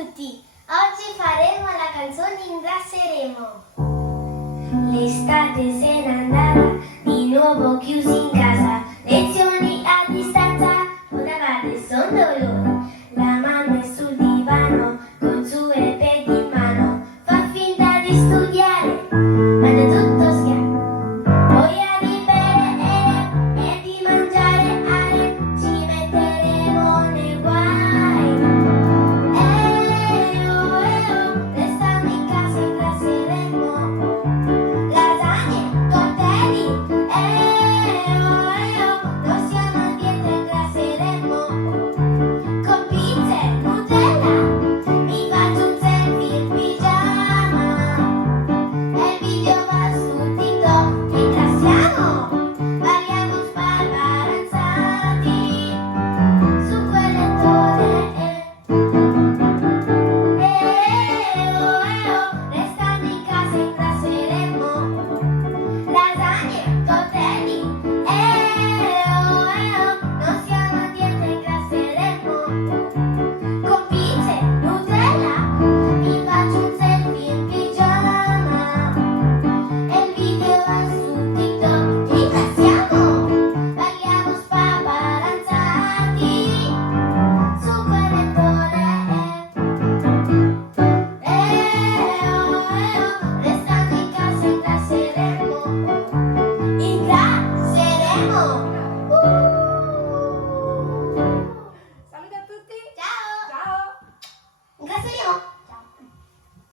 tutti! Oggi faremo la canzone Ringrazieremo. L'estate se n'è andata, di nuovo chiusi in casa, lezioni a distanza, non avete son dolore.